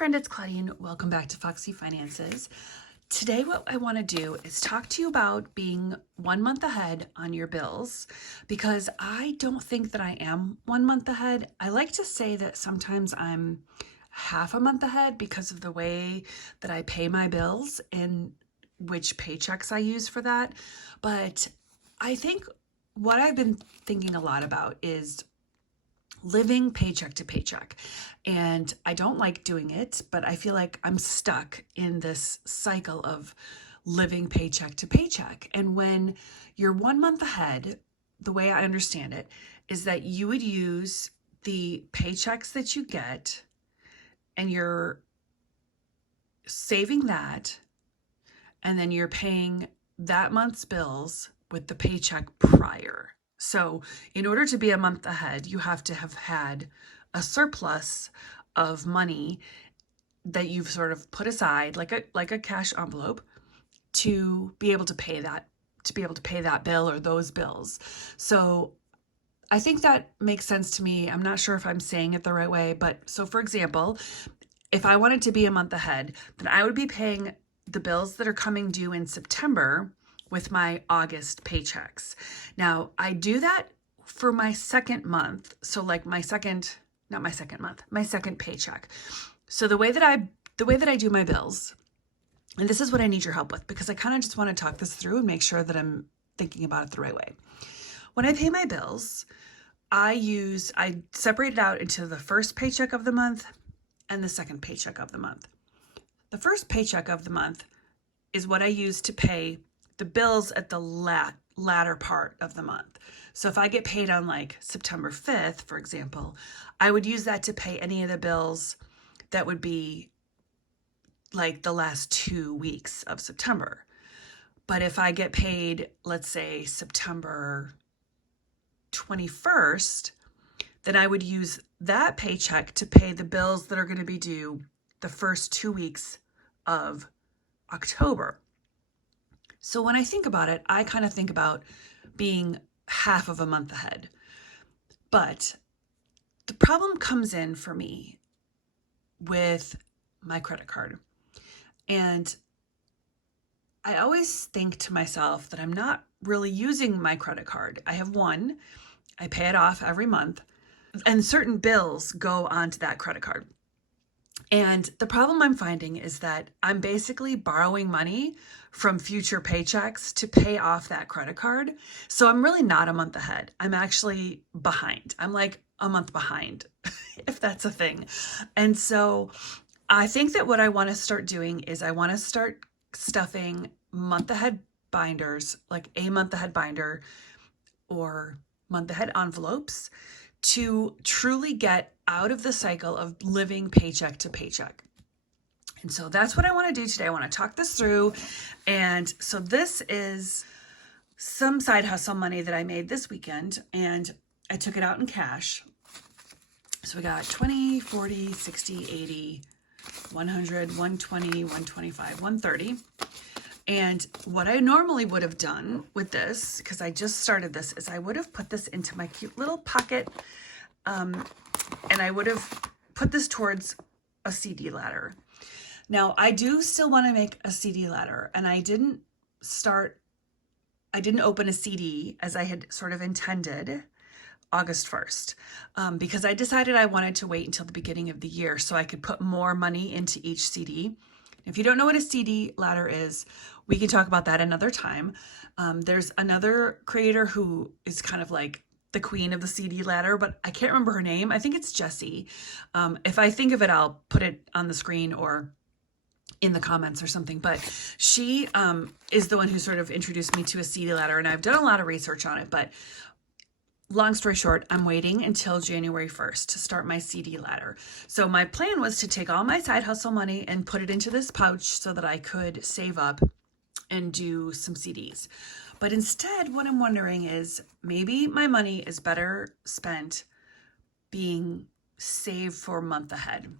friend, it's Claudine. Welcome back to Foxy Finances. Today, what I want to do is talk to you about being 1 month ahead on your bills, because I don't think that I am 1 month ahead. I like to say that sometimes I'm half a month ahead because of the way that I pay my bills and which paychecks I use for that. But I think what I've been thinking a lot about is living paycheck to paycheck. And I don't like doing it, but I feel like I'm stuck in this cycle of living paycheck to paycheck. And when you're 1 month ahead, the way I understand it is that you would use the paychecks that you get and you're saving that, and then you're paying that month's bills with the paycheck prior. So in order to be a month ahead, you have to have had a surplus of money that you've sort of put aside, like a cash envelope, to be able to pay that bill or those bills. So I think that makes sense to me. I'm not sure if I'm saying it the right way, but so for example, if I wanted to be a month ahead, then I would be paying the bills that are coming due in September with my August paychecks. Now, I do that for my second month. So like my second paycheck. So the way that I do my bills, and this is what I need your help with, because I kind of just want to talk this through and make sure that I'm thinking about it the right way. When I pay my bills, I separate it out into the first paycheck of the month and the second paycheck of the month. The first paycheck of the month is what I use to pay the bills at the latter part of the month. So if I get paid on like September 5th, for example, I would use that to pay any of the bills that would be like the last 2 weeks of September. But if I get paid, let's say September 21st, then I would use that paycheck to pay the bills that are going to be due the first 2 weeks of October. So when I think about it, I kind of think about being half of a month ahead. But the problem comes in for me with my credit card. And I always think to myself that I'm not really using my credit card. I have one, I pay it off every month, and certain bills go onto that credit card. And the problem I'm finding is that I'm basically borrowing money from future paychecks to pay off that credit card. So I'm really not a month ahead. I'm actually behind. I'm like a month behind, if that's a thing. And so I think that what I want to start doing is I want to start stuffing month ahead binders, like a month ahead binder or month ahead envelopes, to truly get out of the cycle of living paycheck to paycheck. And so that's what I want to do today. I want to talk this through. And so this is some side hustle money that I made this weekend, and I took it out in cash. So we got 20, 40, 60, 80, 100, 120, 125, 130. And what I normally would have done with this, because I just started this, is I would have put this into my cute little pocket, and I would have put this towards a CD ladder. Now, I do still want to make a CD ladder, and I didn't open a CD as I had sort of intended August 1st, because I decided I wanted to wait until the beginning of the year so I could put more money into each CD. If you don't know what a CD ladder is, we can talk about that another time. There's another creator who is kind of like the queen of the CD ladder, but I can't remember her name. I think it's Jessie. If I think of it, I'll put it on the screen or in the comments or something. But she is the one who sort of introduced me to a CD ladder, and I've done a lot of research on it. But long story short, I'm waiting until January 1st to start my CD ladder. So my plan was to take all my side hustle money and put it into this pouch so that I could save up and do some CDs. But instead, what I'm wondering is maybe my money is better spent being saved for a month ahead.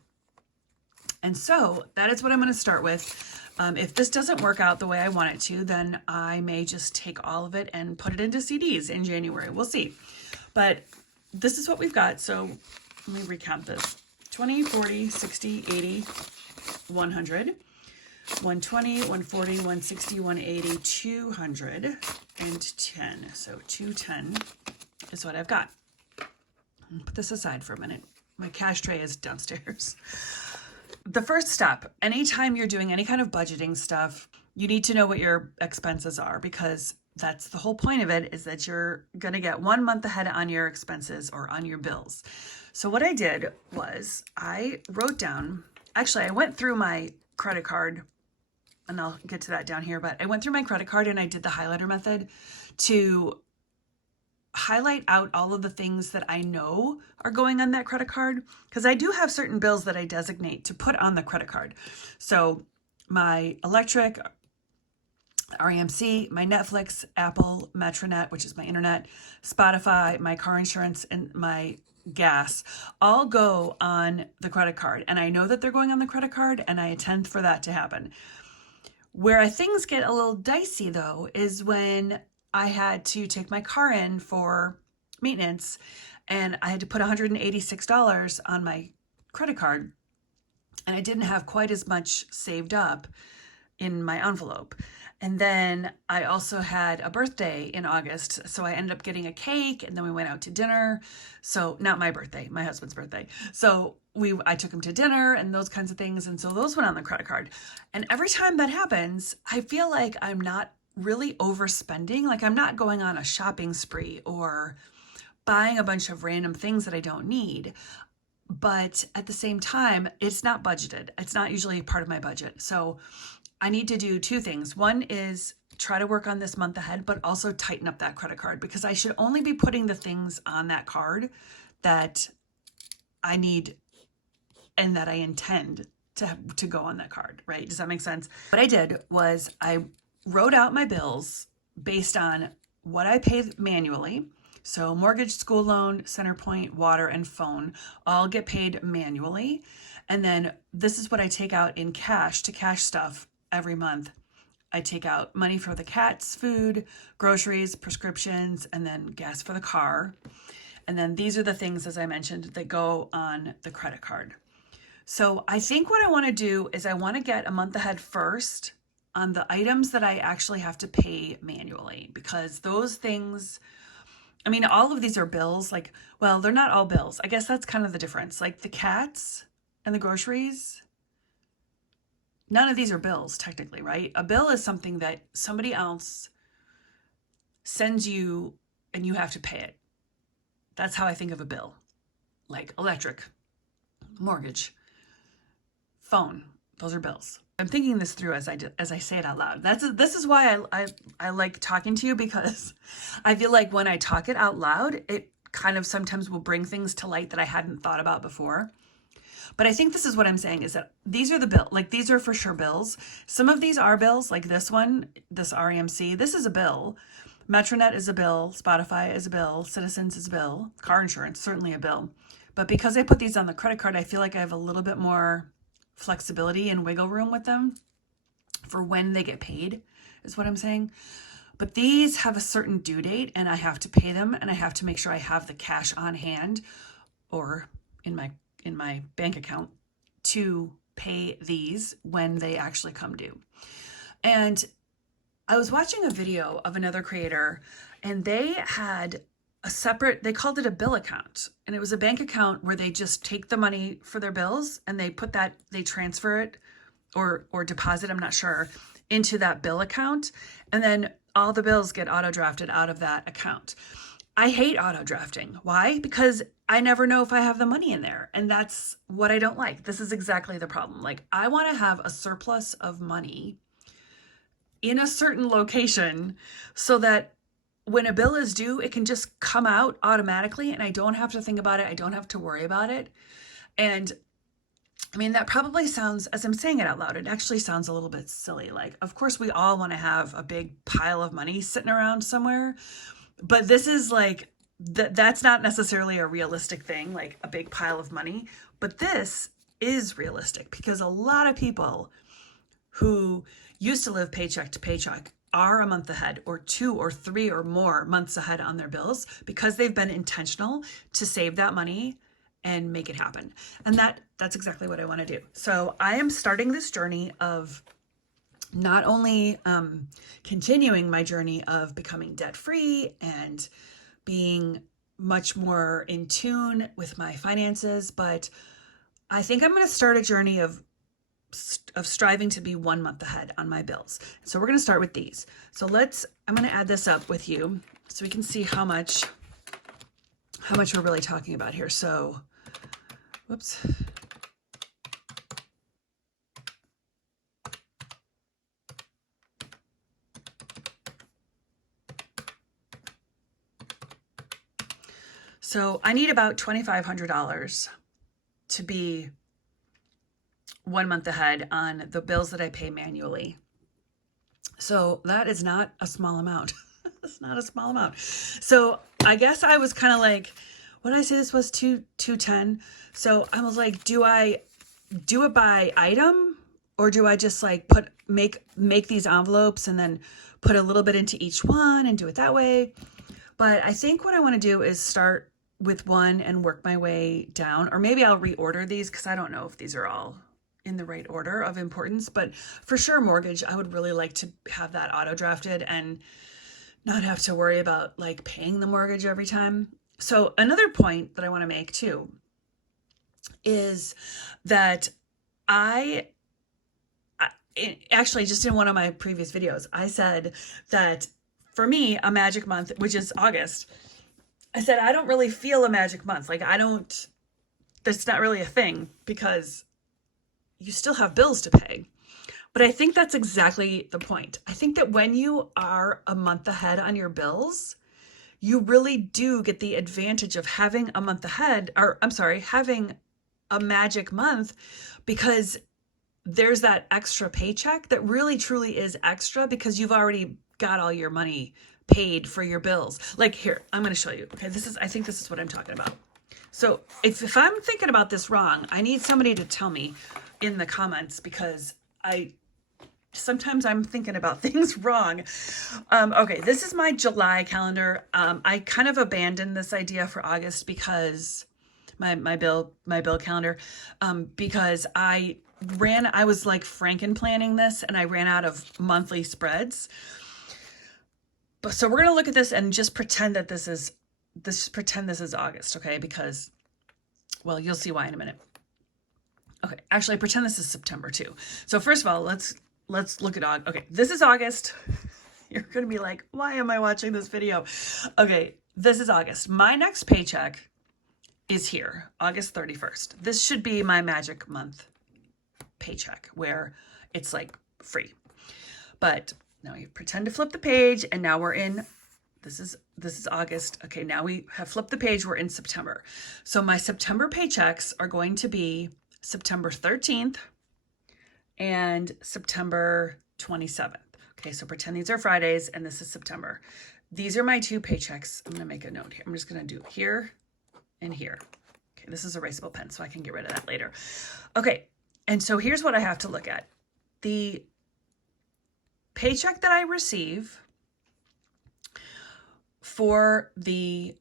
And so that is what I'm going to start with. If this doesn't work out the way I want it to, then I may just take all of it and put it into CDs in January. We'll see. But this is what we've got. So let me recount this. 20, 40, 60, 80, 100, 120, 140, 160, 180, 210. So 210 is what I've got. I'll put this aside for a minute. My cash tray is downstairs. The first step, anytime you're doing any kind of budgeting stuff, you need to know what your expenses are, because that's the whole point of it, is that you're going to get 1 month ahead on your expenses or on your bills. So what I did was I wrote down, actually I went through my credit card, and I'll get to that down here, but I went through my credit card and I did the highlighter method to highlight out all of the things that I know are going on that credit card, because I do have certain bills that I designate to put on the credit card. So my electric, REMC, my Netflix, Apple, Metronet, which is my internet, Spotify, my car insurance, and my gas all go on the credit card. And I know that they're going on the credit card, and I intend for that to happen. Where things get a little dicey, though, is when I had to take my car in for maintenance, and I had to put $186 on my credit card, and I didn't have quite as much saved up in my envelope. And then I also had a birthday in August, so I ended up getting a cake, and then we went out to dinner. So not my birthday, my husband's birthday. So I took him to dinner and those kinds of things, and so those went on the credit card. And every time that happens, I feel like I'm not really overspending. Like I'm not going on a shopping spree or buying a bunch of random things that I don't need. But at the same time, it's not budgeted. It's not usually part of my budget. So I need to do two things. One is try to work on this month ahead, but also tighten up that credit card, because I should only be putting the things on that card that I need and that I intend to go on that card, right? Does that make sense? What I did was I wrote out my bills based on what I paid manually. So mortgage, school loan, Centerpoint, water, and phone all get paid manually. And then this is what I take out in cash to cash stuff every month. I take out money for the cats, food, groceries, prescriptions, and then gas for the car. And then these are the things, as I mentioned, that go on the credit card. So I think what I want to do is I want to get a month ahead first on the items that I actually have to pay manually, because those things, I mean, all of these are bills. Like, well, they're not all bills. I guess that's kind of the difference. Like the cats and the groceries, none of these are bills technically, right? A bill is something that somebody else sends you and you have to pay it. That's how I think of a bill. Like electric, mortgage, phone, those are bills. I'm thinking this through as I say it out loud. This is why I like talking to you, because I feel like when I talk it out loud, it kind of sometimes will bring things to light that I hadn't thought about before. But I think this is what I'm saying, is that these are the bill, like these are for sure bills. Some of these are bills, like this one, this REMC, this is a bill. Metronet is a bill, Spotify is a bill, Citizens is a bill, car insurance, certainly a bill. But because I put these on the credit card, I feel like I have a little bit more flexibility and wiggle room with them for when they get paid, is what I'm saying. But these have a certain due date, and I have to pay them, and I have to make sure I have the cash on hand or in my bank account to pay these when they actually come due. And I was watching a video of another creator, and they had they called it a bill account. And it was a bank account where they just take the money for their bills and they transfer it or deposit, I'm not sure, into that bill account. And then all the bills get auto drafted out of that account. I hate auto drafting. Why? Because I never know if I have the money in there. And that's what I don't like. This is exactly the problem. Like, I want to have a surplus of money in a certain location so that when a bill is due, it can just come out automatically and I don't have to think about it. I don't have to worry about it. And I mean, that probably sounds, as I'm saying it out loud, it actually sounds a little bit silly. Like, of course, we all want to have a big pile of money sitting around somewhere. But this is like, that's not necessarily a realistic thing, like a big pile of money. But this is realistic, because a lot of people who used to live paycheck to paycheck are a month ahead, or 2 or 3 or more months ahead on their bills, because they've been intentional to save that money and make it happen. And that's exactly what I want to do. So I am starting this journey of not only continuing my journey of becoming debt-free and being much more in tune with my finances, but I think I'm going to start a journey of striving to be 1 month ahead on my bills. So we're going to start with these. So I'm going to add this up with you so we can see how much we're really talking about here. So, whoops. So I need about $2,500 to be 1 month ahead on the bills that I pay manually. So that is not a small amount. It's not a small amount. So I guess I was kind of like, what did I say this was, 210? So I was like, do I do it by item, or do I just like make these envelopes and then put a little bit into each one and do it that way? But I think what I want to do is start with one and work my way down, or maybe I'll reorder these because I don't know if these are all in the right order of importance. But for sure, mortgage, I would really like to have that auto drafted and not have to worry about like paying the mortgage every time. So another point that I want to make too is that actually just in one of my previous videos, I said that for me, a magic month, which is August, I said, I don't really feel a magic month. Like that's not really a thing because you still have bills to pay. But I think that's exactly the point. I think that when you are a month ahead on your bills, you really do get the advantage of having a month ahead, or I'm sorry, having a magic month, because there's that extra paycheck that really truly is extra because you've already got all your money paid for your bills. Like here, I'm going to show you. Okay, I think this is what I'm talking about. So if I'm thinking about this wrong, I need somebody to tell me in the comments, because sometimes I'm thinking about things wrong. Okay, this is my July calendar. I kind of abandoned this idea for August because my bill calendar, because I was like Franken planning this and I ran out of monthly spreads. But so we're going to look at this and just pretend that this is August, okay? Because, well, you'll see why in a minute. Okay, actually, pretend this is September too. So first of all, let's look at August. Okay, this is August. You're going to be like, why am I watching this video? Okay, this is August. My next paycheck is here, August 31st. This should be my magic month paycheck where it's like free. But now you pretend to flip the page, and now we're in, this is August. Okay, now we have flipped the page, we're in September. So my September paychecks are going to be September 13th and September 27th. Okay, so pretend these are Fridays and this is September. These are my two paychecks. I'm gonna make a note here. I'm just gonna do here and here. Okay, this is erasable pen, so I can get rid of that later. Okay, and so here's what I have to look at. The paycheck that I receive for the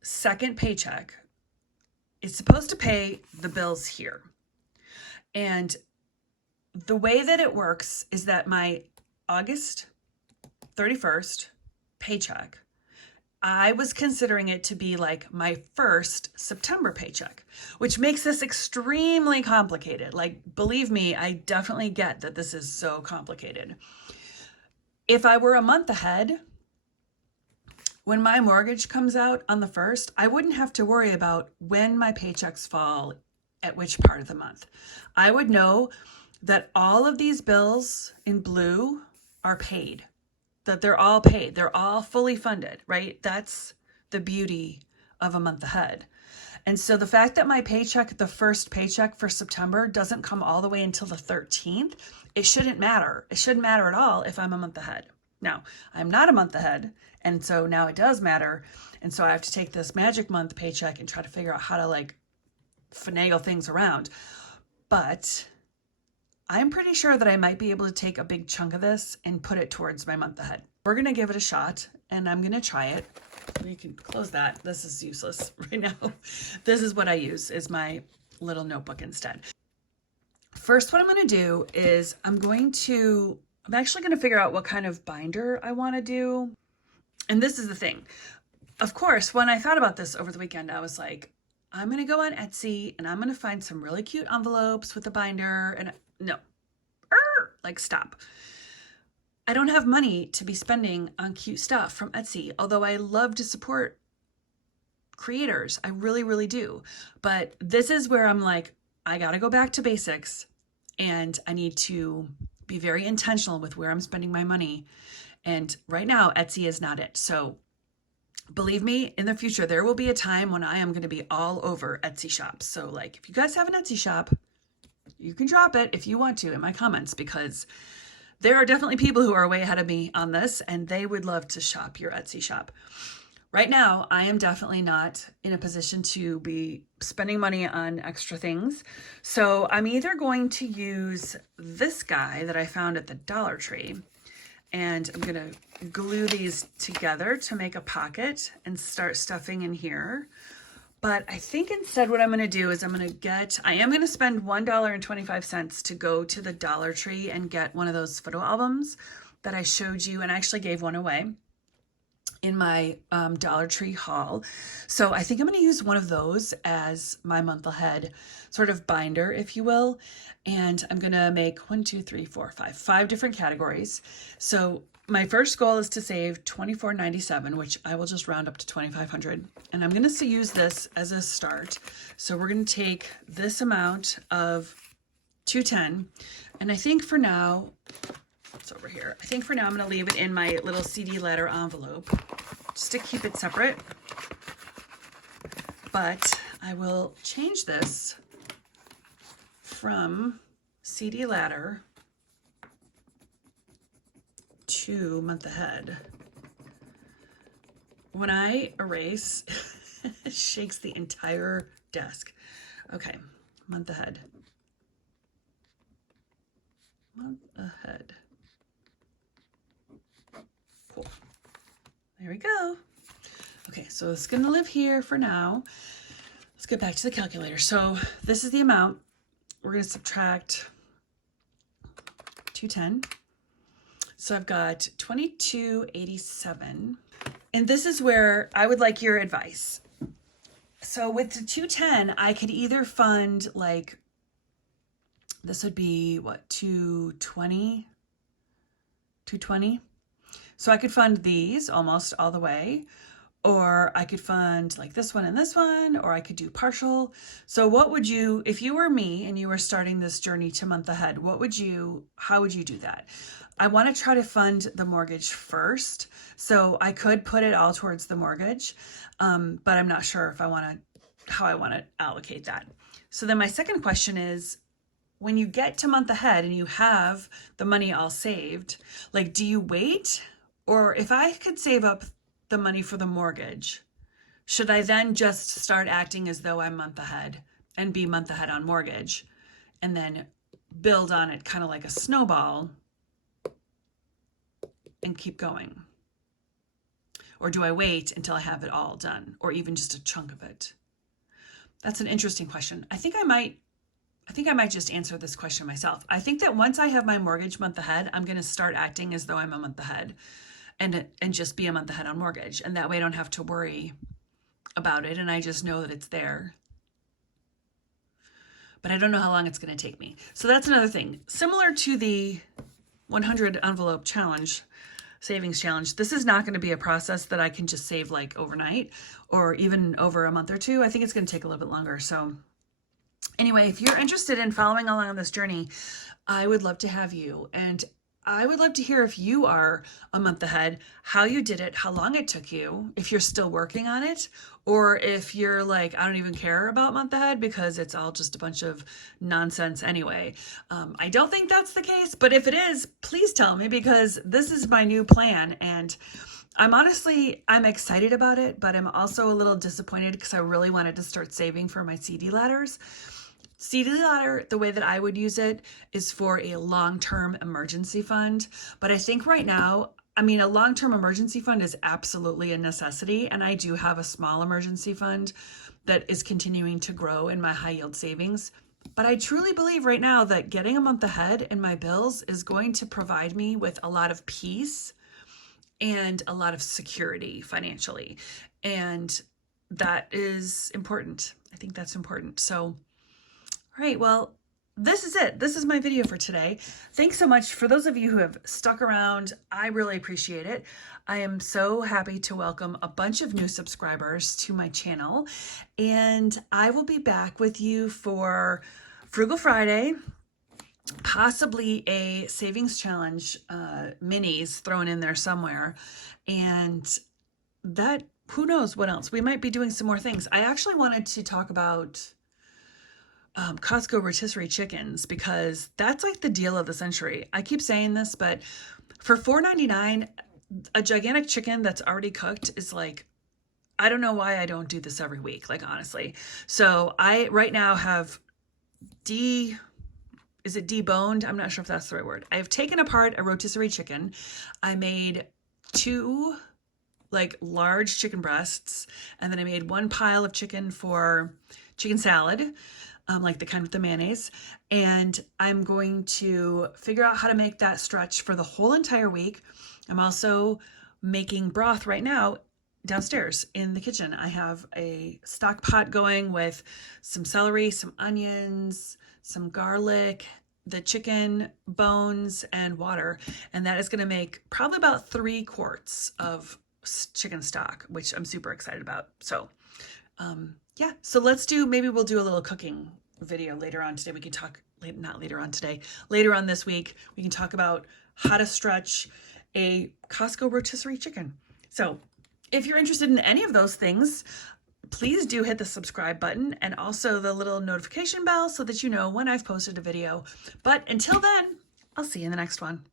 second paycheck is supposed to pay the bills here. And the way that it works is that my August 31st paycheck, I was considering it to be like my first September paycheck, which makes this extremely complicated. Like, believe me, I definitely get that this is so complicated. If I were a month ahead, when my mortgage comes out on the 1st, I wouldn't have to worry about when my paychecks fall at which part of the month. I would know that all of these bills in blue are paid, that they're all paid, they're all fully funded, right? That's the beauty of a month ahead. And so the fact that my paycheck, the first paycheck for September, doesn't come all the way until the 13th, it shouldn't matter. It shouldn't matter at all if I'm a month ahead. Now, I'm not a month ahead, and so now it does matter. And so I have to take this magic month paycheck and try to figure out how to like finagle things around. But I'm pretty sure that I might be able to take a big chunk of this and put it towards my month ahead. We're going to give it a shot and I'm gonna try it. You can close that. This is useless right now. This is what I use, is my little notebook instead. First, what I'm gonna do is I'm actually gonna figure out what kind of binder I wanna do. And this is the thing. Of course, when I thought about this over the weekend, I was like, I'm gonna go on Etsy and I'm gonna find some really cute envelopes with a binder, and no, like stop. I don't have money to be spending on cute stuff from Etsy, although I love to support creators. I really, really do. But this is where I'm like, I gotta go back to basics, and I need to be very intentional with where I'm spending my money. And right now, Etsy is not it. So believe me, in the future, there will be a time when I am going to be all over Etsy shops. So like, if you guys have an Etsy shop, you can drop it if you want to in my comments, because there are definitely people who are way ahead of me on this, and they would love to shop your Etsy shop. Right now, I am definitely not in a position to be spending money on extra things. So I'm either going to use this guy that I found at the Dollar Tree, and I'm gonna glue these together to make a pocket and start stuffing in here. But I think instead what I'm gonna do is I am gonna spend $1.25 to go to the Dollar Tree and get one of those photo albums that I showed you, and I actually gave one away in my Dollar Tree haul. So I think I'm going to use one of those as my month ahead sort of binder, if you will. And I'm going to make 5 different categories. So my first goal is to save $24.97, which I will just round up to $2,500. And I'm going to use this as a start. So we're going to take this amount of $210. And I think for now, it's over here. I think for now I'm going to leave it in my little CD ladder envelope just to keep it separate. But I will change this from CD ladder to month ahead. When I erase, it shakes the entire desk. Okay, month ahead. Month ahead. Cool. There we go. Okay, so it's going to live here for now. Let's get back to the calculator. So this is the amount. We're going to subtract 210. So I've got 2287. And this is where I would like your advice. So with the 210, I could either fund like, this would be what, 220? So I could fund these almost all the way, or I could fund like this one and this one, or I could do partial. So what would you, if you were me and you were starting this journey to month ahead, how would you do that? I want to try to fund the mortgage first. So I could put it all towards the mortgage, but I'm not sure if how I want to allocate that. So then my second question is, when you get to month ahead and you have the money all saved, like, do you wait? Or if I could save up the money for the mortgage, should I then just start acting as though I'm month ahead and be month ahead on mortgage and then build on it kind of like a snowball and keep going? Or do I wait until I have it all done, or even just a chunk of it? That's an interesting question. I think I might just answer this question myself. I think that once I have my mortgage month ahead, I'm going to start acting as though I'm a month ahead and just be a month ahead on mortgage. And that way I don't have to worry about it. And I just know that it's there. But I don't know how long it's going to take me. So that's another thing. Similar to the 100 envelope challenge, savings challenge, this is not going to be a process that I can just save like overnight or even over a month or two. I think it's going to take a little bit longer. So anyway, if you're interested in following along on this journey, I would love to have you. And I would love to hear if you are a month ahead, how you did it, how long it took you, if you're still working on it, or if you're like, I don't even care about month ahead because it's all just a bunch of nonsense anyway. I don't think that's the case, but if it is, please tell me, because this is my new plan. And I'm excited about it, but I'm also a little disappointed because I really wanted to start saving for my CD ladders. CD ladder, the way that I would use it is for a long-term emergency fund. But I think right now I mean, a long-term emergency fund is absolutely a necessity, and I do have a small emergency fund that is continuing to grow in my high yield savings. But I truly believe right now that getting a month ahead in my bills is going to provide me with a lot of peace and a lot of security financially. And that is important. I think that's important. So, all right, well, this is it. This is my video for today. Thanks so much for those of you who have stuck around. I really appreciate it. I am so happy to welcome a bunch of new subscribers to my channel, and I will be back with you for Frugal Friday, possibly a savings challenge minis thrown in there somewhere, and that, who knows what else. We might be doing some more things. I actually wanted to talk about Costco rotisserie chickens, because that's like the deal of the century. I keep saying this, but for $4.99, a gigantic chicken that's already cooked is like, I don't know why I don't do this every week, like honestly. So I right now have deboned? I'm not sure if that's the right word. I've taken apart a rotisserie chicken. I made 2 like large chicken breasts, and then I made 1 pile of chicken for chicken salad, like the kind with the mayonnaise. And I'm going to figure out how to make that stretch for the whole entire week. I'm also making broth right now downstairs in the kitchen. I have a stock pot going with some celery, some onions, some garlic, the chicken bones, and water. And that is going to make probably about 3 quarts of chicken stock, which I'm super excited about. So yeah, so maybe we'll do a little cooking video later on today. We can talk, not later on today, later on this week, we can talk about how to stretch a Costco rotisserie chicken. So if you're interested in any of those things, please do hit the subscribe button and also the little notification bell so that you know when I've posted a video. But until then, I'll see you in the next one.